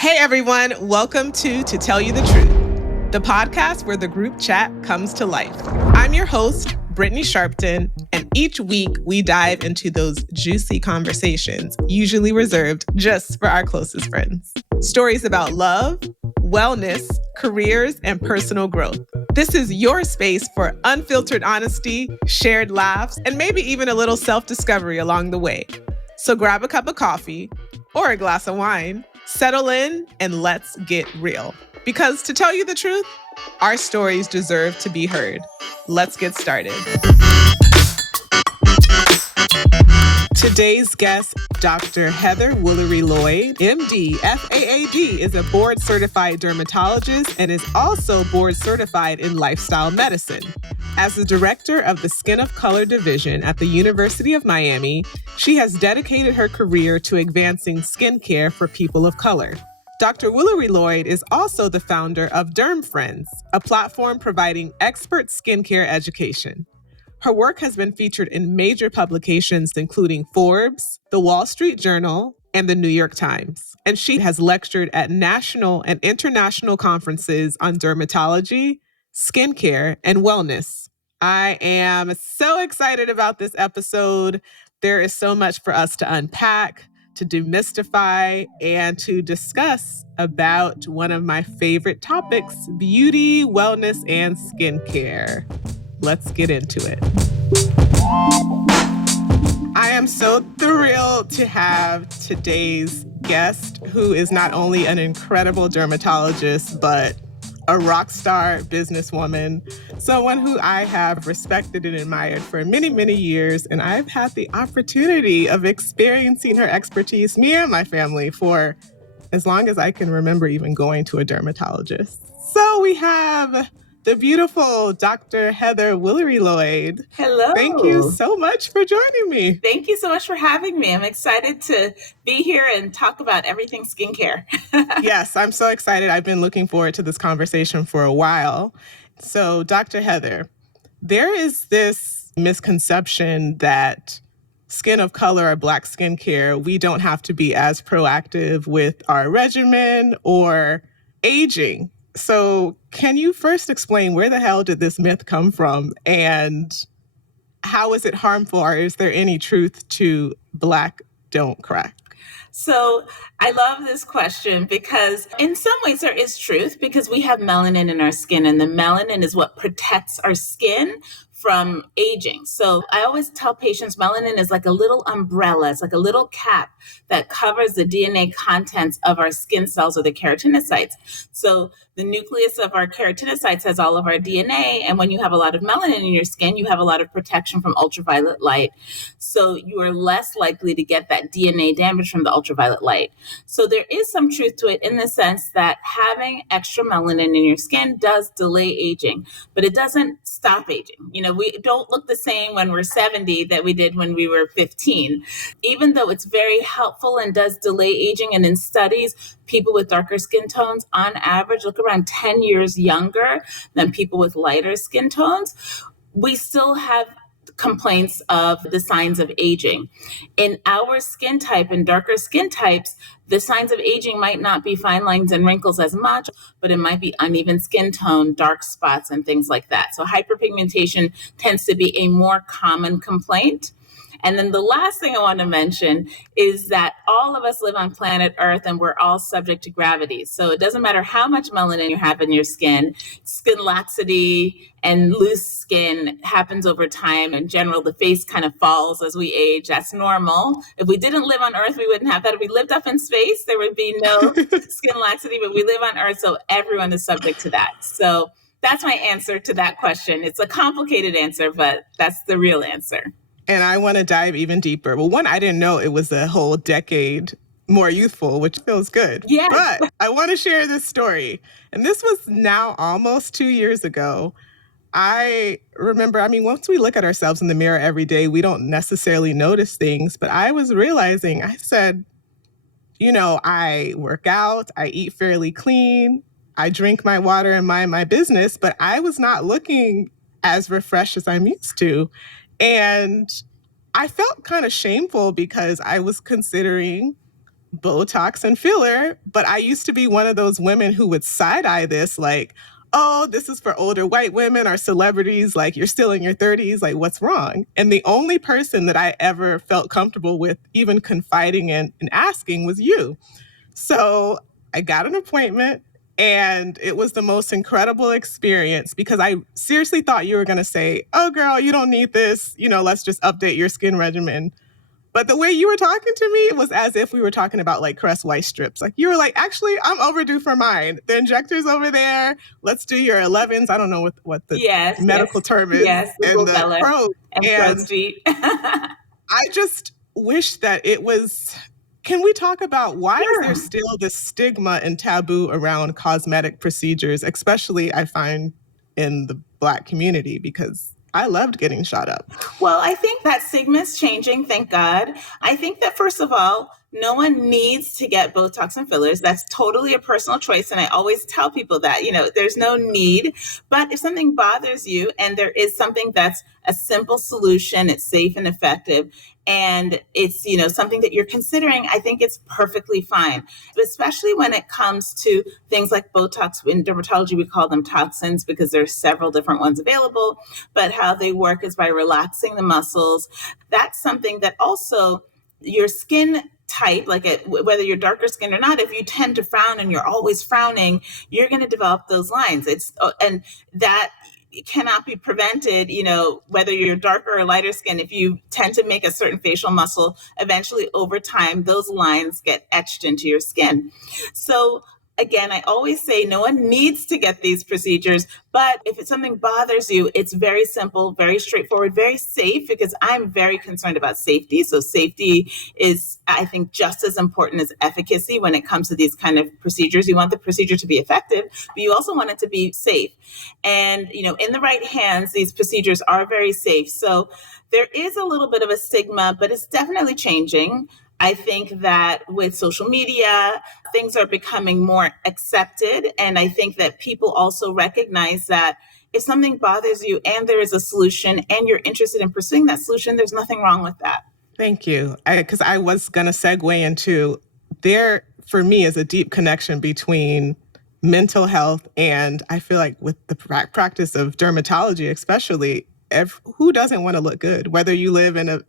Hey everyone, welcome to Tell You the Truth, the podcast where the group chat comes to life. I'm your host, Brittany Sharpton, and each week we dive into those juicy conversations, usually reserved just for our closest friends. Stories about love, wellness, careers, and personal growth. This is your space for unfiltered honesty, shared laughs, and maybe even a little self-discovery along the way. So grab a cup of coffee or a glass of wine, settle in, and let's get real. Because to tell you the truth, our stories deserve to be heard. Let's get started. Today's guest, Dr. Heather Woolery-Lloyd, MD, FAAD, is a board-certified dermatologist and is also board-certified in lifestyle medicine. As the director of the Skin of Color division at the University of Miami, she has dedicated her career to advancing skincare for people of color. Dr. Woolery-Lloyd is also the founder of Derm Friends, a platform providing expert skincare education. Her work has been featured in major publications including Forbes, The Wall Street Journal, and The New York Times. And she has lectured at national and international conferences on dermatology, skincare, and wellness. I am so excited about this episode. There is so much for us to unpack, to demystify, and to discuss about one of my favorite topics, beauty, wellness, and skincare. Let's get into it. I am so thrilled to have today's guest, who is not only an incredible dermatologist, but a rock star businesswoman, someone who I have respected and admired for many, many years. And I've had the opportunity of experiencing her expertise, me and my family, for as long as I can remember even going to a dermatologist. So we have the beautiful Dr. Heather Woolery-Lloyd. Hello. Thank you so much for joining me. Thank you so much for having me. I'm excited to be here and talk about everything skincare. Yes, I'm so excited. I've been looking forward to this conversation for a while. So, Dr. Heather, there is this misconception that skin of color or Black skincare, we don't have to be as proactive with our regimen or aging. So can you first explain where the hell did this myth come from and how is it harmful, or is there any truth to Black don't crack? So I love this question because in some ways there is truth because we have melanin in our skin, and the melanin is what protects our skin from aging. So I always tell patients melanin is like a little umbrella. It's like a little cap that covers the DNA contents of our skin cells or the keratinocytes. So the nucleus of our keratinocytes has all of our DNA. And when you have a lot of melanin in your skin, you have a lot of protection from ultraviolet light. So you are less likely to get that DNA damage from the ultraviolet light. So there is some truth to it in the sense that having extra melanin in your skin does delay aging, but it doesn't stop aging. You know, we don't look the same when we're 70 that we did when we were 15. Even though it's very helpful and does delay aging, and in studies, people with darker skin tones on average look around 10 years younger than people with lighter skin tones, we still have complaints of the signs of aging. In our skin type and darker skin types, the signs of aging might not be fine lines and wrinkles as much, but it might be uneven skin tone, dark spots, and things like that. So hyperpigmentation tends to be a more common complaint. And then the last thing I want to mention is that all of us live on planet Earth and we're all subject to gravity. So it doesn't matter how much melanin you have in your skin laxity and loose skin happens over time. In general, the face kind of falls as we age. That's normal. If we didn't live on Earth, we wouldn't have that. If we lived up in space, there would be no skin laxity, but we live on Earth, so everyone is subject to that. So that's my answer to that question. It's a complicated answer, but that's the real answer. And I want to dive even deeper. Well, one, I didn't know it was a whole decade more youthful, which feels good. Yes. But I want to share this story. And this was now almost 2 years ago. I remember, once we look at ourselves in the mirror every day, we don't necessarily notice things. But I was realizing, I said, I work out, I eat fairly clean, I drink my water and mind my business, but I was not looking as refreshed as I'm used to. And I felt kind of shameful because I was considering Botox and filler, but I used to be one of those women who would side eye this like, oh, this is for older white women or celebrities, like you're still in your 30s, like what's wrong? And the only person that I ever felt comfortable with even confiding in and asking was you. So I got an appointment and it was the most incredible experience because I seriously thought you were going to say, oh, girl, you don't need this. Let's just update your skin regimen. But the way you were talking to me was as if we were talking about like Crest White strips. Like you were like, actually, I'm overdue for mine. The injector's over there. Let's do your 11s. I don't know what the medical term is. Yes, and the crow's. and crow's feet. I just wish that it was. Can we talk about why is there still this stigma and taboo around cosmetic procedures, especially I find in the Black community, because I loved getting shot up. Well, I think that stigma is changing, thank God. I think that, first of all, no one needs to get Botox and fillers. That's totally a personal choice. And I always tell people that, there's no need. But if something bothers you and there is something that's a simple solution, it's safe and effective, and it's, something that you're considering, I think it's perfectly fine. But especially when it comes to things like Botox. In dermatology, we call them toxins because there's several different ones available, but how they work is by relaxing the muscles. That's something that also your skin type, whether you're darker skin or not, if you tend to frown and you're always frowning, you're going to develop those lines. And that cannot be prevented, whether you're darker or lighter skin. If you tend to make a certain facial muscle, eventually over time, those lines get etched into your skin. So again, I always say no one needs to get these procedures, but if something bothers you, it's very simple, very straightforward, very safe, because I'm very concerned about safety. So safety is, I think, just as important as efficacy when it comes to these kind of procedures. You want the procedure to be effective, but you also want it to be safe. And, in the right hands, these procedures are very safe. So there is a little bit of a stigma, but it's definitely changing. I think that with social media, things are becoming more accepted. And I think that people also recognize that if something bothers you and there is a solution and you're interested in pursuing that solution, there's nothing wrong with that. Thank you. Because I was going to segue into there, for me, is a deep connection between mental health and I feel like with the practice of dermatology, especially, who doesn't want to look good? Whether you live in a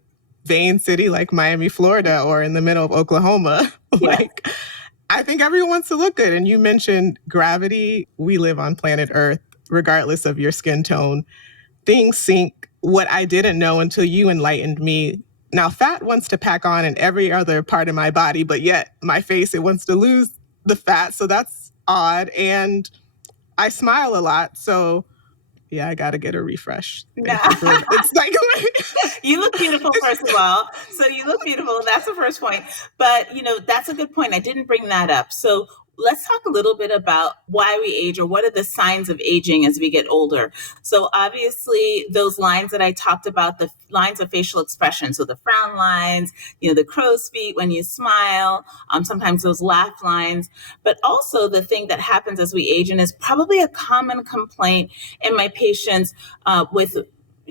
vein city like Miami, Florida, or in the middle of Oklahoma, I think everyone wants to look good. And you mentioned gravity. We live on planet Earth, regardless of your skin tone. Things sink. What I didn't know until you enlightened me. Now, fat wants to pack on in every other part of my body, but yet my face, it wants to lose the fat. So that's odd. And I smile a lot. So yeah, I got to get a refresh. It's like you look beautiful, first of all. So you look beautiful. That's the first point. But, that's a good point. I didn't bring that up. So let's talk a little bit about why we age, or what are the signs of aging as we get older. So obviously those lines that I talked about, the lines of facial expression, so the frown lines, the crow's feet when you smile, sometimes those laugh lines, but also the thing that happens as we age, and is probably a common complaint in my patients with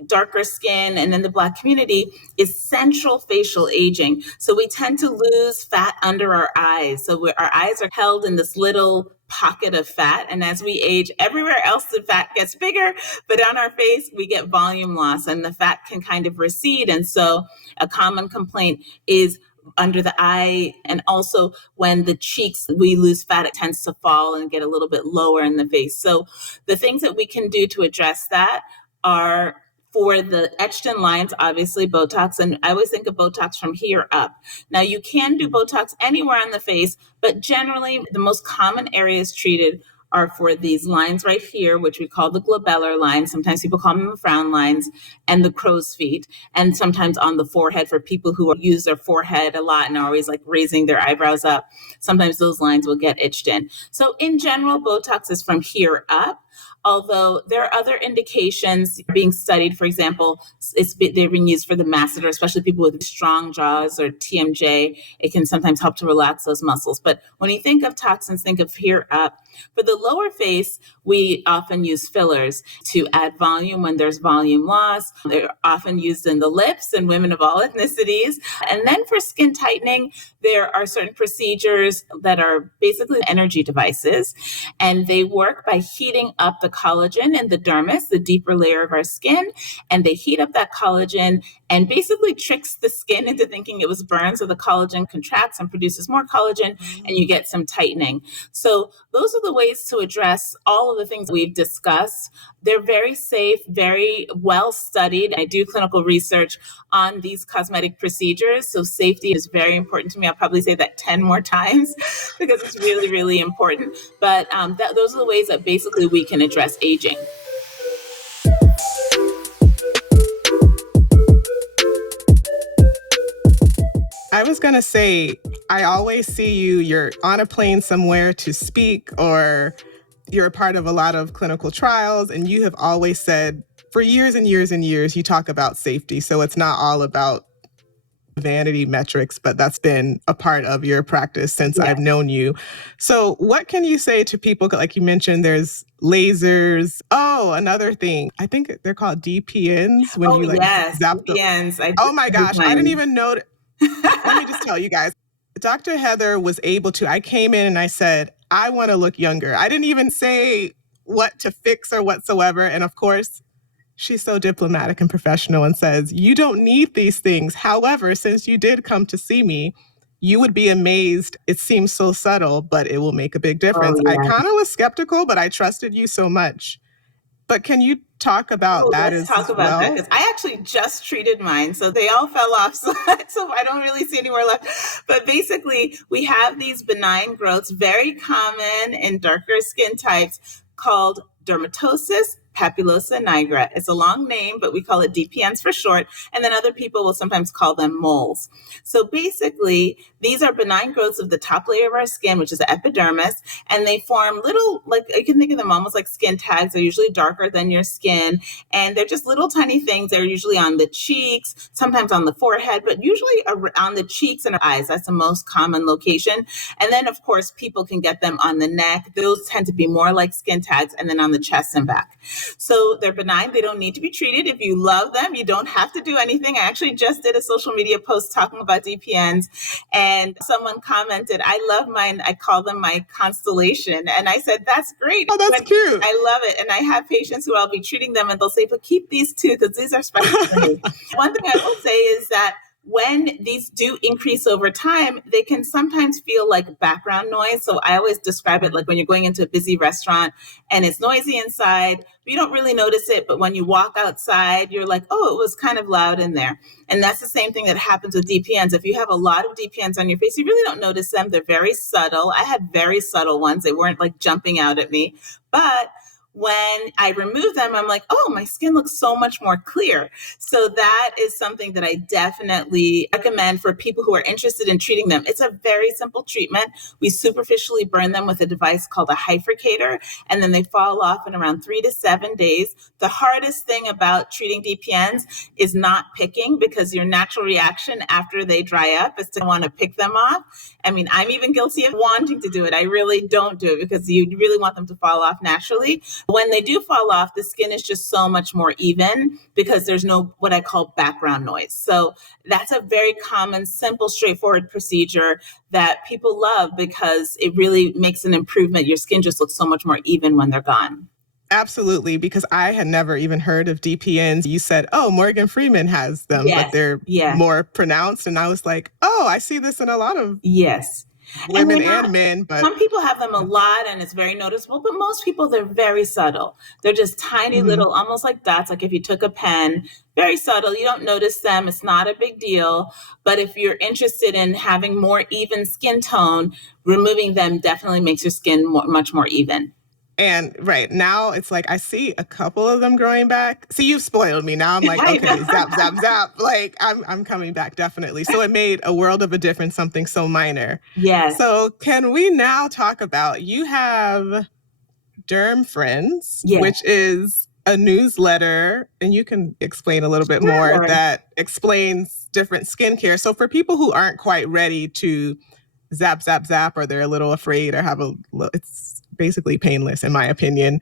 darker skin and in the Black community, is central facial aging. So we tend to lose fat under our eyes. So our eyes are held in this little pocket of fat. And as we age, everywhere else the fat gets bigger, but on our face, we get volume loss and the fat can kind of recede. And so a common complaint is under the eye, and also when the cheeks, we lose fat, it tends to fall and get a little bit lower in the face. So the things that we can do to address that are, for the etched in lines, obviously Botox. And I always think of Botox from here up. Now you can do Botox anywhere on the face, but generally the most common areas treated are for these lines right here, which we call the glabellar lines. Sometimes people call them the frown lines, and the crow's feet. And sometimes on the forehead for people who use their forehead a lot and are always like raising their eyebrows up. Sometimes those lines will get itched in. So in general, Botox is from here up. Although there are other indications being studied. For example, they've been used for the masseter, especially people with strong jaws or TMJ. It can sometimes help to relax those muscles. But when you think of toxins, think of here up. For the lower face, we often use fillers to add volume when there's volume loss. They're often used in the lips in women of all ethnicities. And then for skin tightening, there are certain procedures that are basically energy devices, and they work by heating up the collagen in the dermis, the deeper layer of our skin, and they heat up that collagen and basically tricks the skin into thinking it was burned. So the collagen contracts and produces more collagen, and you get some tightening. So those are the ways to address all of the things we've discussed. They're very safe, very well studied. I do clinical research on these cosmetic procedures. So safety is very important to me. I'll probably say that 10 more times because it's really, really important. But those are the ways that basically we can address aging. I was going to say, I always see you're on a plane somewhere to speak, or you're a part of a lot of clinical trials, and you have always said for years and years and years, you talk about safety. So it's not all about vanity metrics, but that's been a part of your practice since I've known you. So what can you say to people, like you mentioned, there's lasers. Oh, another thing. I think they're called DPNs when you zap DPNs. Oh my gosh, I didn't even know. Let me just tell you guys, Dr. Heather was able to, I came in and I said, I want to look younger. I didn't even say what to fix or whatsoever. And of course, she's so diplomatic and professional and says, you don't need these things. However, since you did come to see me, you would be amazed. It seems so subtle, but it will make a big difference. I kind of was skeptical, but I trusted you so much. But can you talk about that as well? Let's talk about that, because I actually just treated mine, so they all fell off, so I don't really see any more left. But basically, we have these benign growths, very common in darker skin types, called dermatosis papulosa nigra. It's a long name, but we call it DPNs for short. And then other people will sometimes call them moles. So basically, these are benign growths of the top layer of our skin, which is the epidermis, and they form little, like you can think of them almost like skin tags. They're usually darker than your skin, and they're just little tiny things. They're usually on the cheeks, sometimes on the forehead, but usually on the cheeks and eyes. That's the most common location. And then, of course, people can get them on the neck. Those tend to be more like skin tags, and then on the chest and back. So they're benign. They don't need to be treated. If you love them, you don't have to do anything. I actually just did a social media post talking about DPNs, and someone commented, I love mine. I call them my constellation. And I said, that's great. Oh, that's cute. I love it. And I have patients who I'll be treating them and they'll say, but keep these too, because these are special for me. One thing I will say is that when these do increase over time, they can sometimes feel like background noise. So I always describe it like when you're going into a busy restaurant and it's noisy inside, but you don't really notice it. But when you walk outside, you're like, oh, it was kind of loud in there. And that's the same thing that happens with DPNs. If you have a lot of DPNs on your face, you really don't notice them. They're very subtle. I had very subtle ones. They weren't like jumping out at me. But when I remove them, I'm like, oh, my skin looks so much more clear. So that is something that I definitely recommend for people who are interested in treating them. It's a very simple treatment. We superficially burn them with a device called a hyperpigmentation, and then they fall off in around 3 to 7 days. The hardest thing about treating DPNs is not picking, because your natural reaction after they dry up is to want to pick them off. I mean, I'm even guilty of wanting to do it. I really don't do it because you really want them to fall off naturally. When they do fall off, the skin is just so much more even because there's no what I call background noise. So that's a very common, simple, straightforward procedure that people love because it really makes an improvement. Your skin just looks so much more even when they're gone. Absolutely, because I had never even heard of DPNs. You said, oh, Morgan Freeman has them, but they're more pronounced. And I was like, oh, I see this in a lot of women and men. But some people have them a lot and it's very noticeable, but most people, they're very subtle. They're just tiny little, almost like dots, like if you took a pen, very subtle. You don't notice them. It's not a big deal. But if you're interested in having more even skin tone, removing them definitely makes your skin much more even. And right now it's like, I see a couple of them growing back. See, you've spoiled me. Now I'm like, okay, zap, zap, zap. Like I'm coming back, definitely. So it made a world of a difference, something so minor. Yes. So can we now talk about, you have Derm Friends, Yeah. which is a newsletter, and you can explain a little bit more, Sure. that explains different skincare. So for people who aren't quite ready to zap, zap, zap, or they're a little afraid or have it's basically painless, in my opinion.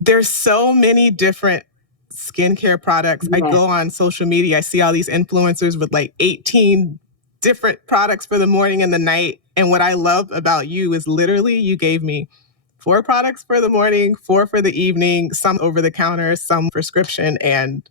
There's so many different skincare products. I Yeah. go on social media, I see all these influencers with like 18 different products for the morning and the night. And what I love about you is literally you gave me 4 products for the morning, 4 for the evening, some over the counter, some prescription. And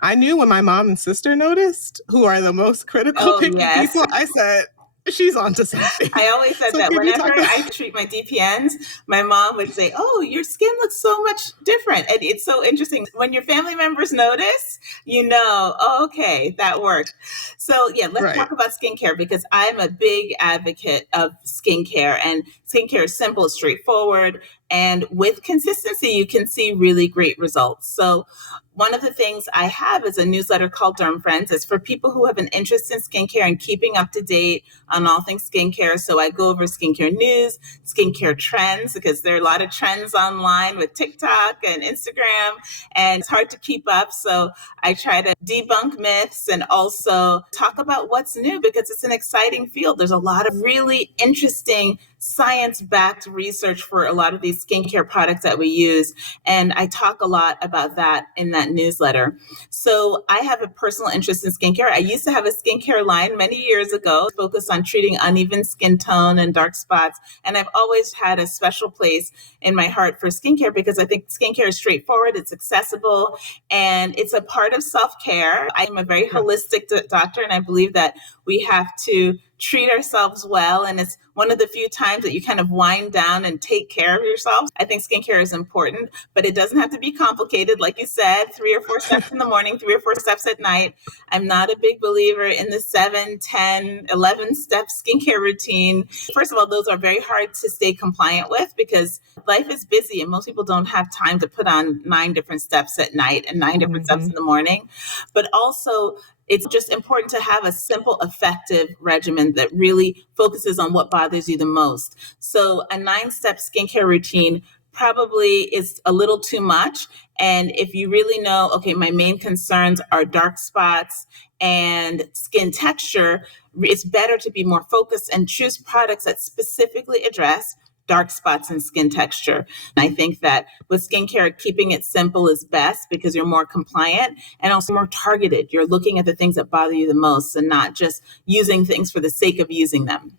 I knew when my mom and sister noticed, who are the most critical, Oh, picky yes. people, I said, she's onto something. I always said So that can you whenever talk about- I treat my DPNs, my mom would say, "Oh, your skin looks so much different." And it's so interesting. When your family members notice, you know, oh, okay, that worked. So, yeah, let's Right. talk about skincare because I'm a big advocate of skincare. And skincare is simple, straightforward, and with consistency, you can see really great results. So, one of the things I have is a newsletter called Derm Friends. It's for people who have an interest in skincare and keeping up to date on all things skincare. So I go over skincare news, skincare trends, because there are a lot of trends online with TikTok and Instagram, and it's hard to keep up. So I try to debunk myths and also talk about what's new because it's an exciting field. There's a lot of really interesting science-backed research for a lot of these skincare products that we use. And I talk a lot about that in that newsletter. So I have a personal interest in skincare. I used to have a skincare line many years ago, focused on treating uneven skin tone and dark spots. And I've always had a special place in my heart for skincare because I think skincare is straightforward, it's accessible, and it's a part of self-care. I'm a very holistic doctor, and I believe that we have to treat ourselves well. And it's one of the few times that you kind of wind down and take care of yourself. I think skincare is important, but it doesn't have to be complicated. Like you said, 3 or 4 steps in the morning, 3 or 4 steps at night. I'm not a big believer in the 7, 10, 11 step skincare routine. First of all, those are very hard to stay compliant with because life is busy and most people don't have time to put on 9 different steps at night and 9 different steps in the morning. But also, it's just important to have a simple, effective regimen that really focuses on what bothers you the most. So a 9-step skincare routine probably is a little too much. And if you really know, okay, my main concerns are dark spots and skin texture, it's better to be more focused and choose products that specifically address dark spots and skin texture. I think that with skincare, keeping it simple is best because you're more compliant and also more targeted. You're looking at the things that bother you the most and not just using things for the sake of using them.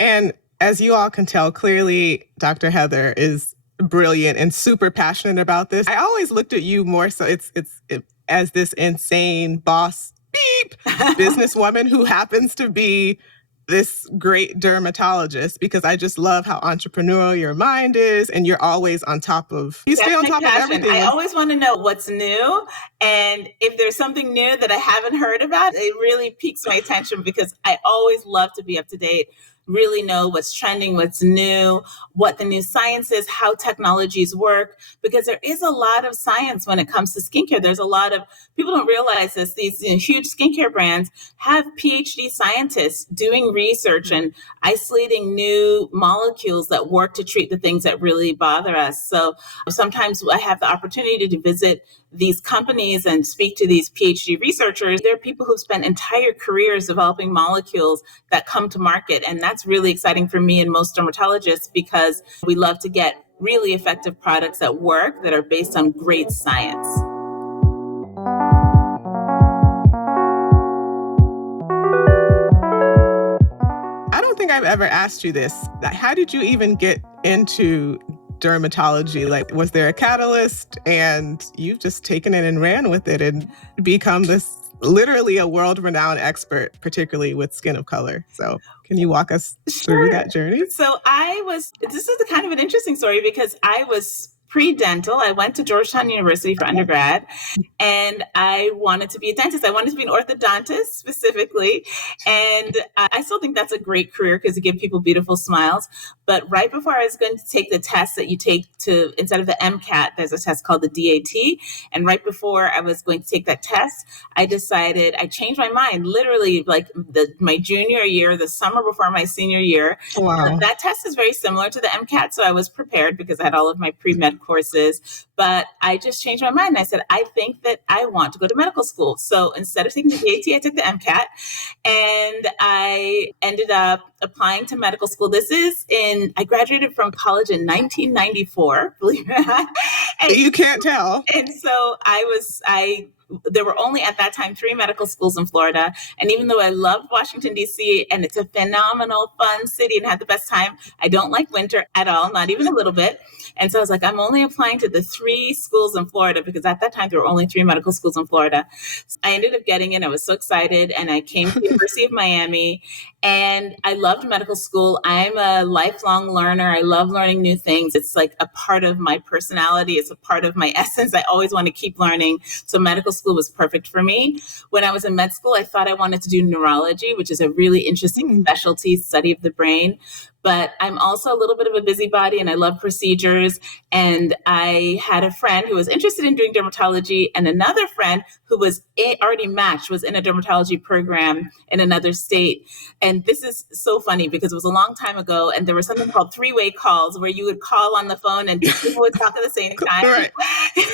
And as you all can tell, clearly Dr. Heather is brilliant and super passionate about this. I always looked at you more so as this insane boss businesswoman who happens to be this great dermatologist because I just love how entrepreneurial your mind is and you're always on top of, you stay on top of everything. I always want to know what's new. And if there's something new that I haven't heard about, it really piques my attention because I always love to be up to date, really know what's trending, what's new, what the new science is, how technologies work, because there is a lot of science when it comes to skincare. There's a lot of, people don't realize this, these huge skincare brands have PhD scientists doing research and isolating new molecules that work to treat the things that really bother us. So sometimes I have the opportunity to visit these companies and speak to these PhD researchers. There are people who've spent entire careers developing molecules that come to market. And that's really exciting for me and most dermatologists because we love to get really effective products that work, that are based on great science. I don't think I've ever asked you this. How did you even get into dermatology? Like, was there a catalyst and you've just taken it and ran with it and become this literally a world-renowned expert, particularly with skin of color? So can you walk us through that journey? So this is kind of an interesting story because I was pre-dental. I went to Georgetown University for undergrad, and I wanted to be a dentist. I wanted to be an orthodontist specifically. And I still think that's a great career because you give people beautiful smiles. But right before I was going to take the test that you take to, instead of the MCAT, there's a test called the DAT. And right before I was going to take that test, I changed my mind literally like my junior year, the summer before my senior year. Wow. That test is very similar to the MCAT. So I was prepared because I had all of my pre-med courses, but I just changed my mind. And I said, I think that I want to go to medical school. So instead of taking the DAT, I took the MCAT, and I ended up applying to medical school. I graduated from college in 1994, believe it or not. You can't tell. And so there were only at that time 3 medical schools in Florida. And even though I loved Washington, D.C., and it's a phenomenal, fun city and had the best time, I don't like winter at all, not even a little bit. And so I was like, I'm only applying to the 3 schools in Florida because at that time there were only 3 medical schools in Florida. So I ended up getting in. I was so excited. And I came to the University of Miami, and I loved medical school. I'm a lifelong learner. I love learning new things. It's like a part of my personality. It's a part of my essence. I always want to keep learning. So medical school was perfect for me. When I was in med school, I thought I wanted to do neurology, which is a really interesting specialty, study of the brain. But I'm also a little bit of a busybody, and I love procedures. And I had a friend who was interested in doing dermatology, and another friend who was already matched, was in a dermatology program in another state. And this is so funny because it was a long time ago, and there was something called 3-way calls where you would call on the phone and people would talk at the same time. Right.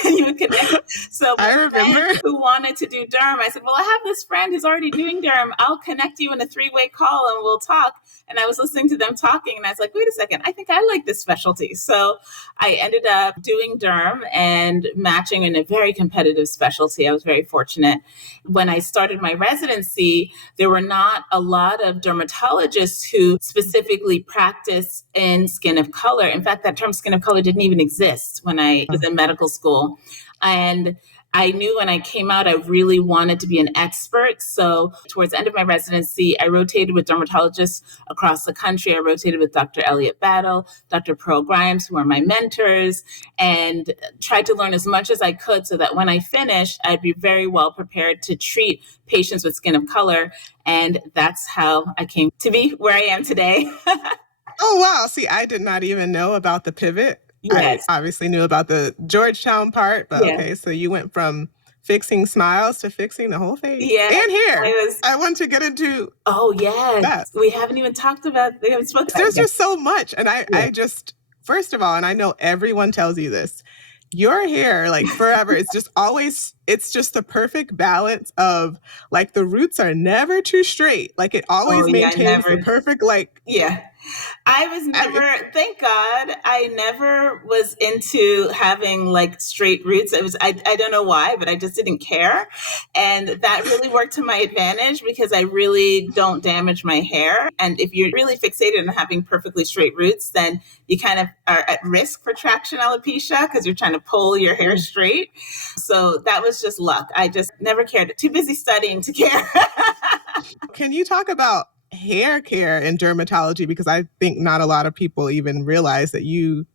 And you would connect. So I remember who wanted to do derm, I said, well, I have this friend who's already doing derm. I'll connect you in a 3-way call and we'll talk. And I was listening to them talking, and I was like, wait a second, I think I like this specialty. So I ended up doing derm and matching in a very competitive specialty. I was very fortunate. When I started my residency, there were not a lot of dermatologists who specifically practice in skin of color. In fact, that term skin of color didn't even exist when I was in medical school. And I knew when I came out, I really wanted to be an expert. So towards the end of my residency, I rotated with dermatologists across the country. I rotated with Dr. Elliot Battle, Dr. Pearl Grimes, who are my mentors, and tried to learn as much as I could so that when I finished, I'd be very well prepared to treat patients with skin of color. And that's how I came to be where I am today. Oh, wow. See, I did not even know about the pivot. Yes. I obviously knew about the Georgetown part, but okay, so you went from fixing smiles to fixing the whole face and hair. I want to get into that. We haven't even talked about, we haven't spoken about There's just so much. And I just, first of all, and I know everyone tells you this, your hair, like forever, it's just always, it's just the perfect balance of like the roots are never too straight. Like it always maintains the perfect, like. I was never, thank God, I never was into having like straight roots. I don't know why, but I just didn't care. And that really worked to my advantage because I really don't damage my hair. And if you're really fixated on having perfectly straight roots, then you kind of are at risk for traction alopecia because you're trying to pull your hair straight. So that was just luck. I just never cared. Too busy studying to care. Can you talk about hair care in dermatology? Because I think not a lot of people even realize that you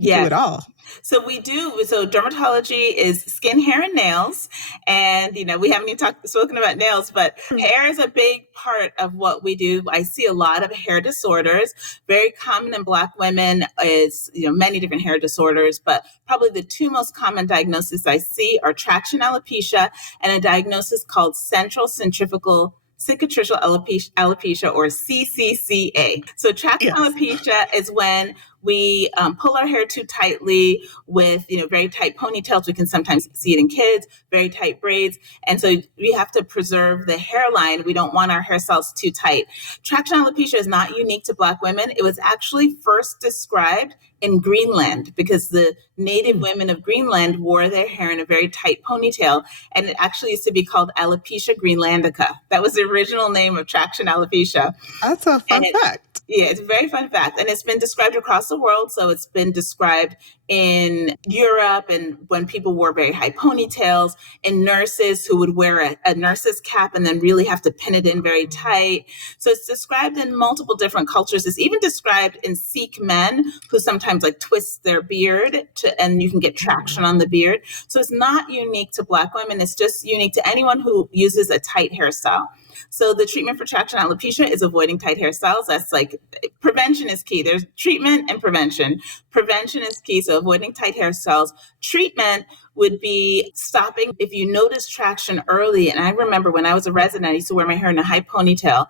do it all. So we do. So dermatology is skin, hair, and nails. And, we haven't even spoken about nails, but hair is a big part of what we do. I see a lot of hair disorders. Very common in Black women is, many different hair disorders, but probably the 2 most common diagnoses I see are traction alopecia and a diagnosis called central centrifugal cicatricial alopecia, or CCCA. So traction alopecia is when we pull our hair too tightly with, very tight ponytails. We can sometimes see it in kids, very tight braids. And so we have to preserve the hairline. We don't want our hair cells too tight. Traction alopecia is not unique to Black women. It was actually first described in Greenland because the native women of Greenland wore their hair in a very tight ponytail. And it actually used to be called alopecia greenlandica. That was the original name of traction alopecia. That's a fun fact. Yeah, it's a very fun fact. And it's been described across the world. So it's been described in Europe, and when people wore very high ponytails, and nurses who would wear a nurse's cap and then really have to pin it in very tight. So it's described in multiple different cultures. It's even described in Sikh men who sometimes like twist their beard and you can get traction on the beard. So it's not unique to Black women. It's just unique to anyone who uses a tight hairstyle. So the treatment for traction alopecia is avoiding tight hairstyles. That's like prevention is key. There's treatment and prevention. Prevention is key. So avoiding tight hairstyles. Treatment would be stopping if you notice traction early. And I remember when I was a resident, I used to wear my hair in a high ponytail.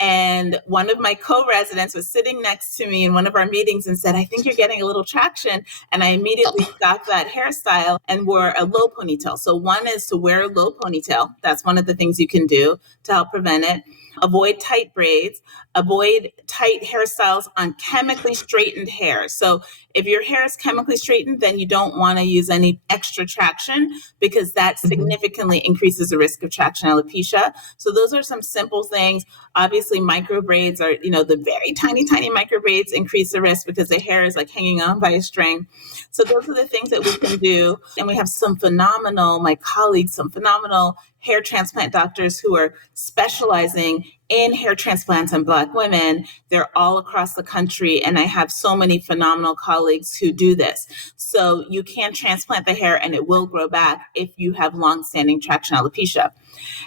And one of my co-residents was sitting next to me in one of our meetings and said, I think you're getting a little traction. And I immediately stopped that hairstyle and wore a low ponytail. So one is to wear a low ponytail. That's one of the things you can do to help prevent it. Avoid tight braids, avoid tight hairstyles on chemically straightened hair. So if your hair is chemically straightened, then you don't want to use any extra traction because that significantly increases the risk of traction alopecia. So those are some simple things. Obviously, micro braids are, the very tiny, tiny micro braids increase the risk because the hair is like hanging on by a string. So those are the things that we can do. And we have some phenomenal hair transplant doctors who are specializing in hair transplants on Black women. They're all across the country, and I have so many phenomenal colleagues who do this. So you can transplant the hair and it will grow back if you have long-standing traction alopecia.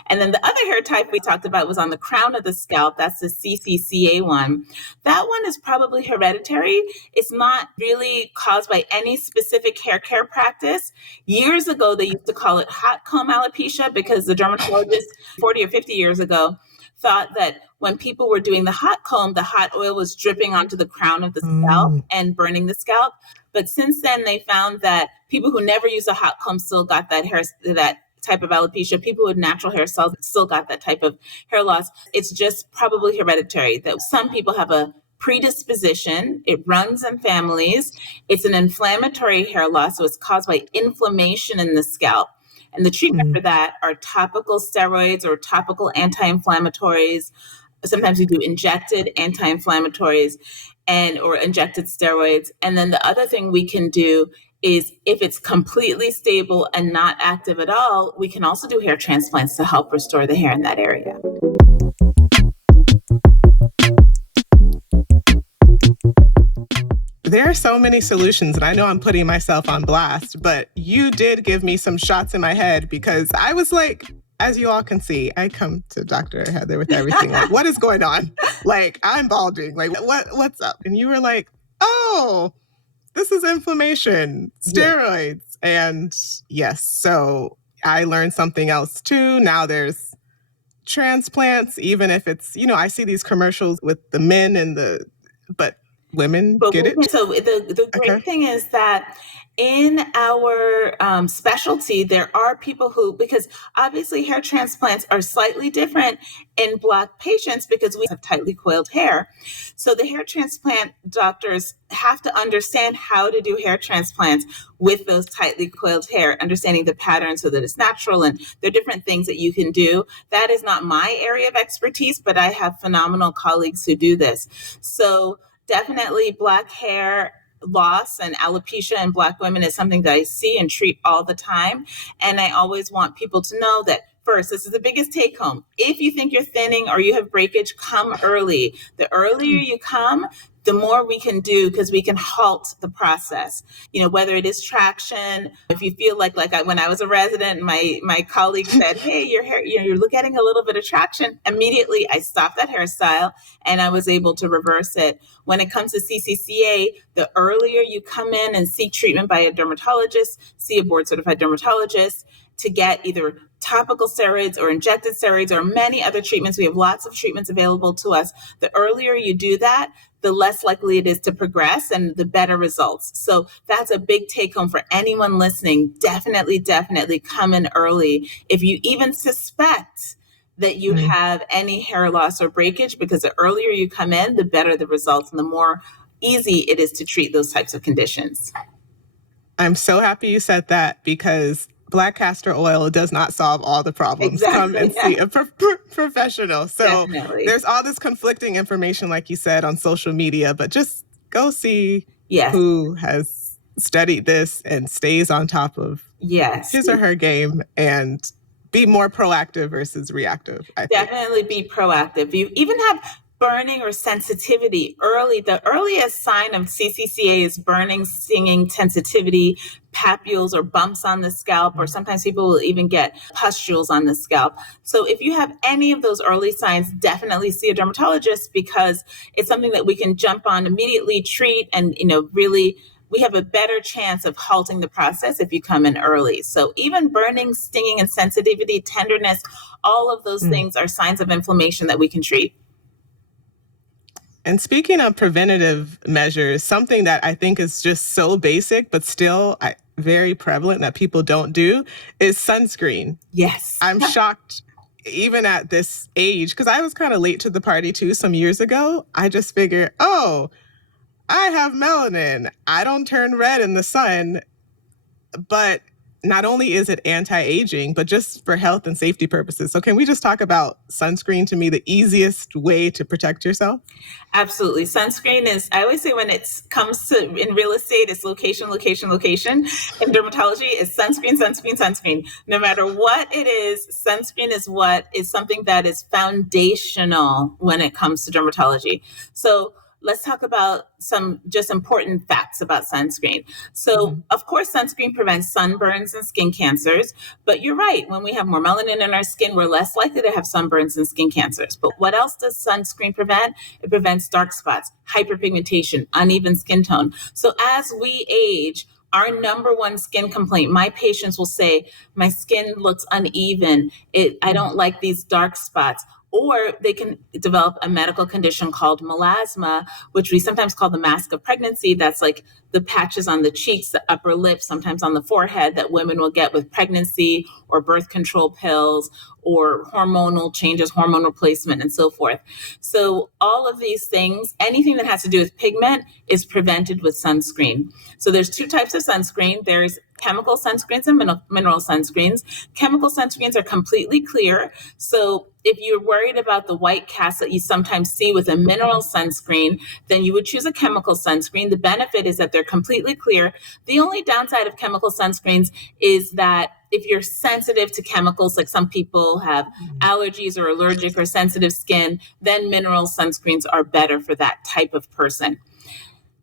And then the other hair type we talked about was on the crown of the scalp. That's the CCCA one. That one is probably hereditary. It's not really caused by any specific hair care practice. Years ago, they used to call it hot comb alopecia because the dermatologist 40 or 50 years ago thought that when people were doing the hot comb, the hot oil was dripping onto the crown of the scalp and burning the scalp. But since then, they found that people who never use a hot comb still got that type of alopecia. People with natural hairstyles still got that type of hair loss. It's just probably hereditary that some people have a predisposition. It runs in families. It's an inflammatory hair loss, so it's caused by inflammation in the scalp. And the treatment for that are topical steroids or topical anti-inflammatories. Sometimes we do injected anti-inflammatories or injected steroids. And then the other thing we can do is if it's completely stable and not active at all, we can also do hair transplants to help restore the hair in that area. There are so many solutions, and I know I'm putting myself on blast, but you did give me some shots in my head because I was like, as you all can see, I come to Dr. Heather with everything. Like, what is going on? Like, I'm balding. Like, what's up? And you were like, oh, this is inflammation, steroids. Yeah. And yes, so I learned something else too. Now there's transplants, even if it's, I see these commercials with the men but women get it. So the great thing is that in our specialty, there are people who, because obviously hair transplants are slightly different in Black patients because we have tightly coiled hair. So the hair transplant doctors have to understand how to do hair transplants with those tightly coiled hair, understanding the pattern so that it's natural. And there are different things that you can do. That is not my area of expertise, but I have phenomenal colleagues who do this. So definitely Black hair loss and alopecia in Black women is something that I see and treat all the time. And I always want people to know that first, this is the biggest take home. If you think you're thinning or you have breakage, come early. The earlier you come, the more we can do because we can halt the process. Whether it is traction, if you feel like when I was a resident, my colleague said, hey, your hair, you're getting a little bit of traction. Immediately, I stopped that hairstyle and I was able to reverse it. When it comes to CCCA, the earlier you come in and seek treatment by a dermatologist, see a board certified dermatologist to get either topical steroids or injected steroids or many other treatments. We have lots of treatments available to us. The earlier you do that, the less likely it is to progress and the better results. So that's a big take home for anyone listening. Definitely come in early. If you even suspect that you have any hair loss or breakage, because the earlier you come in, the better the results and the more easy it is to treat those types of conditions. I'm so happy you said that because black castor oil does not solve all the problems. Come Exactly. and see a professional. So Definitely. there's all this conflicting information, like you said, on social media, but just go see Yes. who has studied this and stays on top of Yes. his or her game and be more proactive versus reactive, I think. Definitely be proactive. You even have burning or sensitivity early. The earliest sign of CCCA is burning, stinging, sensitivity, papules or bumps on the scalp, or sometimes people will even get pustules on the scalp. So if you have any of those early signs, definitely see a dermatologist, because it's something that we can jump on immediately, treat, and really we have a better chance of halting the process if you come in early. So even burning, stinging, and sensitivity, tenderness, all of those things are signs of inflammation that we can treat. And speaking of preventative measures, something that I think is just so basic, but still very prevalent that people don't do is sunscreen. Yes. I'm shocked even at this age, because I was kind of late to the party too some years ago. I just figured, oh, I have melanin. I don't turn red in the sun. But not only is it anti-aging, but just for health and safety purposes. So can we just talk about sunscreen, to me, the easiest way to protect yourself? Absolutely. Sunscreen is, I always say when it comes to in real estate, it's location, location, location. In dermatology, it's sunscreen, sunscreen, sunscreen. No matter what it is, sunscreen is what is something that is foundational when it comes to dermatology. So let's talk about some just important facts about sunscreen. So, of course, sunscreen prevents sunburns and skin cancers. But you're right. When we have more melanin in our skin, we're less likely to have sunburns and skin cancers. But what else does sunscreen prevent? It prevents dark spots, hyperpigmentation, uneven skin tone. So as we age, our number one skin complaint, my patients will say, my skin looks uneven. I don't like these dark spots. Or they can develop a medical condition called melasma, which we sometimes call the mask of pregnancy. That's like the patches on the cheeks, the upper lip, sometimes on the forehead that women will get with pregnancy or birth control pills or hormonal changes, hormone replacement, and so forth. So all of these things, anything that has to do with pigment is prevented with sunscreen. So there's two types of sunscreen. There's chemical sunscreens and mineral sunscreens. Chemical sunscreens are completely clear. So if you're worried about the white cast that you sometimes see with a mineral sunscreen, then you would choose a chemical sunscreen. The benefit is that they're completely clear. The only downside of chemical sunscreens is that if you're sensitive to chemicals, like some people have allergies or allergic or sensitive skin, then mineral sunscreens are better for that type of person.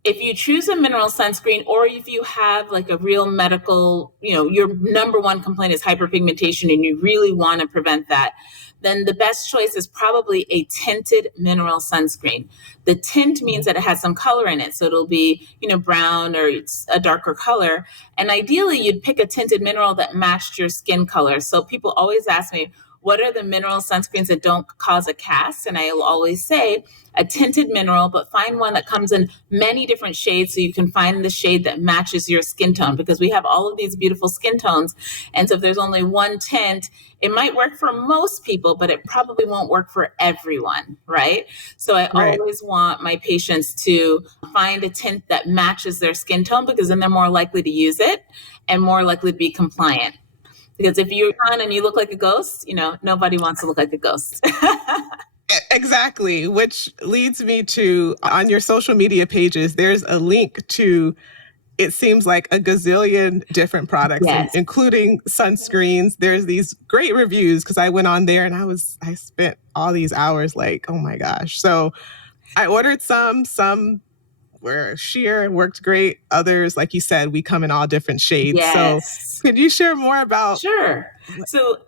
If you choose a mineral sunscreen, or if you have like a real medical, your number one complaint is hyperpigmentation and you really want to prevent that, then the best choice is probably a tinted mineral sunscreen. The tint means that it has some color in it. So it'll be, brown or it's a darker color. And ideally you'd pick a tinted mineral that matched your skin color. So people always ask me, what are the mineral sunscreens that don't cause a cast? And I will always say a tinted mineral, but find one that comes in many different shades so you can find the shade that matches your skin tone, because we have all of these beautiful skin tones. And so if there's only one tint, it might work for most people, but it probably won't work for everyone, right? So I always want my patients to find a tint that matches their skin tone, because then they're more likely to use it and more likely to be compliant. Because if you're on and you look like a ghost, nobody wants to look like a ghost. Exactly, which leads me to, on your social media pages, there's a link to, it seems like a gazillion different products, Yes. including sunscreens. There's these great reviews, because I went on there and I spent all these hours like, oh my gosh. So I ordered some were sheer, worked great. Others, like you said, we come in all different shades. Yes. So could you share more about? Sure. So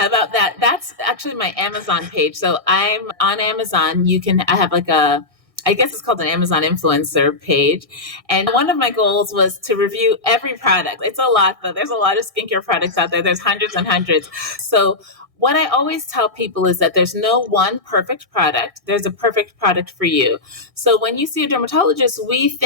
about that. That's actually my Amazon page. So I'm on Amazon. I have like I guess it's called an Amazon influencer page. And one of my goals was to review every product. It's a lot, though. There's a lot of skincare products out there. There's hundreds and hundreds. So what I always tell people is that there's no one perfect product. There's a perfect product for you. So when you see a dermatologist, we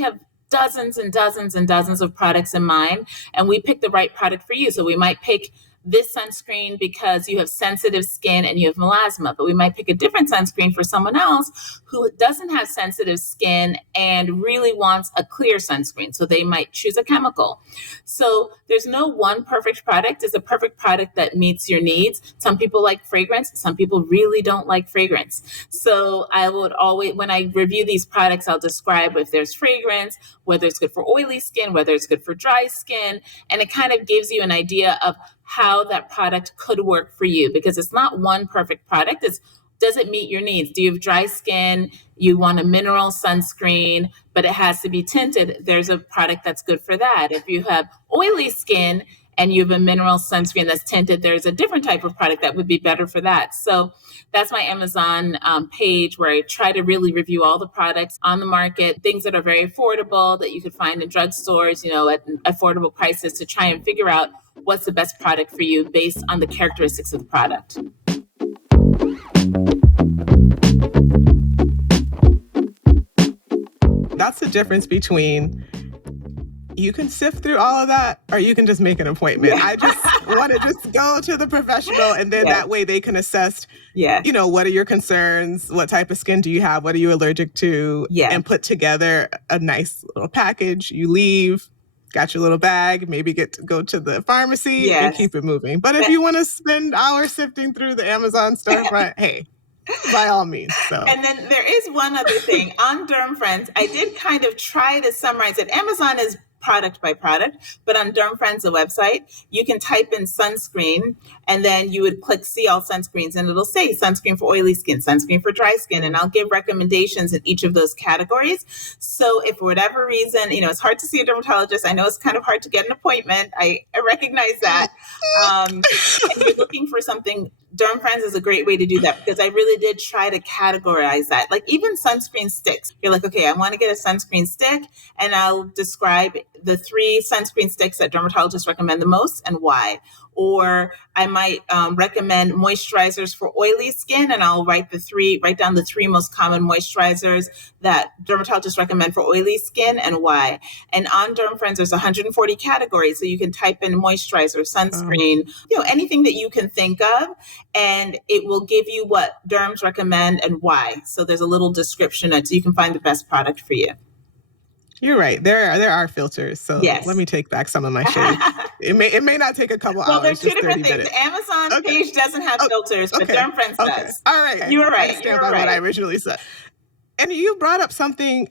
have dozens and dozens and dozens of products in mind, and we pick the right product for you. So we might pick this sunscreen because you have sensitive skin and you have melasma, but we might pick a different sunscreen for someone else who doesn't have sensitive skin and really wants a clear sunscreen. So they might choose a chemical. So there's no one perfect product. It's a perfect product that meets your needs. Some people like fragrance. Some people really don't like fragrance. So I would always, when I review these products, I'll describe if there's fragrance, whether it's good for oily skin, whether it's good for dry skin. And it kind of gives you an idea of how that product could work for you, because it's not one perfect product. It's, does it meet your needs? Do you have dry skin? You want a mineral sunscreen, but it has to be tinted. There's a product that's good for that. If you have oily skin and you have a mineral sunscreen that's tinted, there's a different type of product that would be better for that. So that's my Amazon page where I try to really review all the products on the market, things that are very affordable that you could find in drugstores, you know, at affordable prices, to try and figure out what's the best product for you based on the characteristics of the product. That's the difference between, you can sift through all of that or you can just make an appointment. Yeah. I just want to just go to the professional, and then that way they can assess, you know, what are your concerns? What type of skin do you have? What are you allergic to? And put together a nice little package. You leave, got your little bag, maybe get to go to the pharmacy and keep it moving. But if you want to spend hours sifting through the Amazon storefront, hey, by all means. So. And then there is one other thing on Derm Friends. I did kind of try to summarize it. Amazon is product by product, but on Derm Friends, the website, you can type in sunscreen, and then you would click see all sunscreens, and it'll say sunscreen for oily skin, sunscreen for dry skin, and I'll give recommendations in each of those categories. So if for whatever reason, you know, it's hard to see a dermatologist. I know it's kind of hard to get an appointment. I recognize that. And you're looking for something, Derm Friends is a great way to do that, because I really did try to categorize that. Like even sunscreen sticks. You're like, okay, I want to get a sunscreen stick, and I'll describe the 3 sunscreen sticks that dermatologists recommend the most and why. Or I might recommend moisturizers for oily skin, and I'll write down the 3 most common moisturizers that dermatologists recommend for oily skin and why. And on Derm Friends, there's 140 categories, so you can type in moisturizer, sunscreen, you know, anything that you can think of, and it will give you what derms recommend and why. So there's a little description, so you can find the best product for you. You're right. There are filters. So let me take back some of my shade. It may not take a couple hours. Well, there's 2 different things. Minutes. The Amazon page doesn't have filters, but Derm Friends does. All right. You were right. I stand by what I originally said. And you brought up something.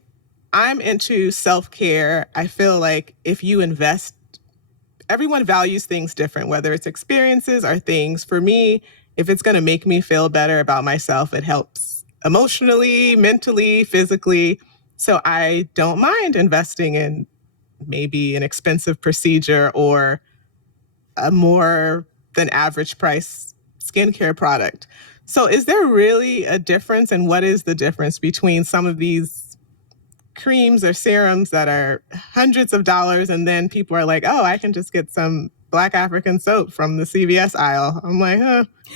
I'm into self-care. I feel like if you invest, everyone values things different, whether it's experiences or things. For me, if it's going to make me feel better about myself, it helps emotionally, mentally, physically. So I don't mind investing in maybe an expensive procedure or a more than average price skincare product. So is there really a difference? And what is the difference between some of these creams or serums that are hundreds of dollars, and then people are like, oh, I can just get some Black African soap from the CVS aisle? I'm like,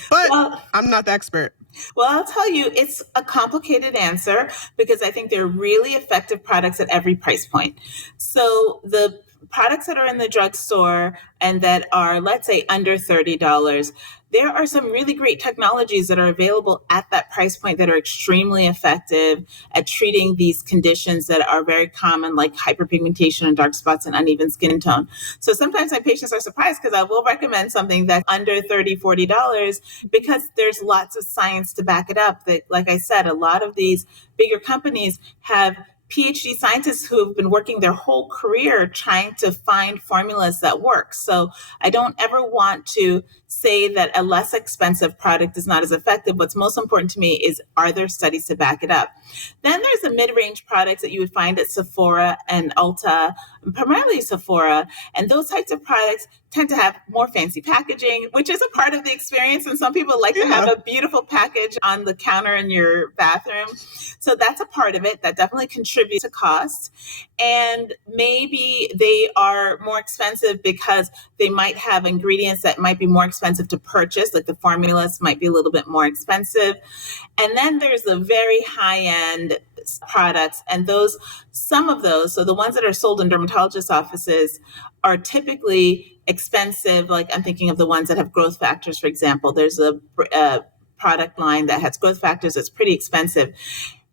but I'm not the expert. Well, I'll tell you, it's a complicated answer, because I think they're really effective products at every price point. So the products that are in the drugstore and that are, let's say, under $30, there are some really great technologies that are available at that price point that are extremely effective at treating these conditions that are very common, like hyperpigmentation and dark spots and uneven skin tone. So sometimes my patients are surprised, because I will recommend something that's under $30, $40, because there's lots of science to back it up. That, like I said, a lot of these bigger companies have PhD scientists who have been working their whole career trying to find formulas that work. So I don't ever want to say that a less expensive product is not as effective. What's most important to me is, are there studies to back it up? Then there's the mid-range products that you would find at Sephora and Ulta, primarily Sephora. And those types of products tend to have more fancy packaging, which is a part of the experience. And some people like to have a beautiful package on the counter in your bathroom. So that's a part of it that definitely contributes to cost. And maybe they are more expensive because they might have ingredients that might be more expensive to purchase, like the formulas might be a little bit more expensive. And then there's the very high-end its products. And some of those, so the ones that are sold in dermatologist offices, are typically expensive. Like I'm thinking of the ones that have growth factors, for example. There's a product line that has growth factors that's pretty expensive.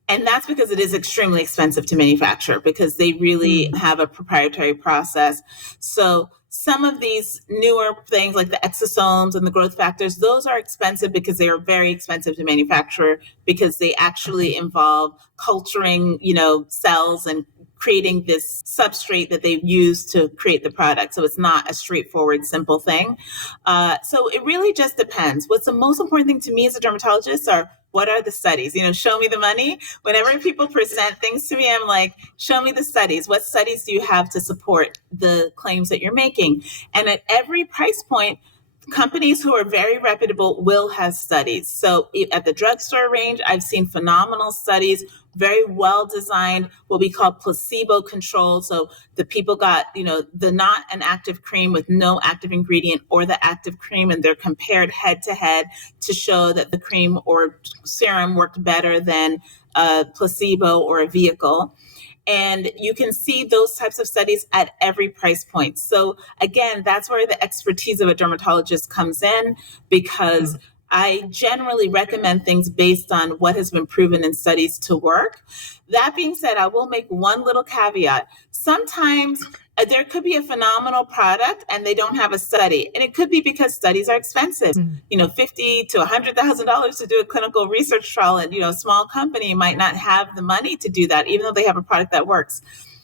And that's because it is extremely expensive to manufacture because they really have a proprietary process. So some of these newer things like the exosomes and the growth factors, those are expensive because they are very expensive to manufacture because they actually involve culturing, cells and creating this substrate that they've used to create the product. So it's not a straightforward, simple thing. So it really just depends. What's the most important thing to me as a dermatologist are what are the studies? Show me the money. Whenever people present things to me, I'm like, show me the studies. What studies do you have to support the claims that you're making? And at every price point, companies who are very reputable will have studies. So at the drugstore range, I've seen phenomenal studies, very well designed, what we call placebo controlled. So the people got, the not an active cream with no active ingredient or the active cream, and they're compared head to head to show that the cream or serum worked better than a placebo or a vehicle. And you can see those types of studies at every price point. So again, that's where the expertise of a dermatologist comes in, because I generally recommend things based on what has been proven in studies to work. That being said, I will make one little caveat. Sometimes there could be a phenomenal product and they don't have a study. And it could be because studies are expensive. $50,000 to $100,000 to do a clinical research trial, and a small company might not have the money to do that, even though they have a product that works.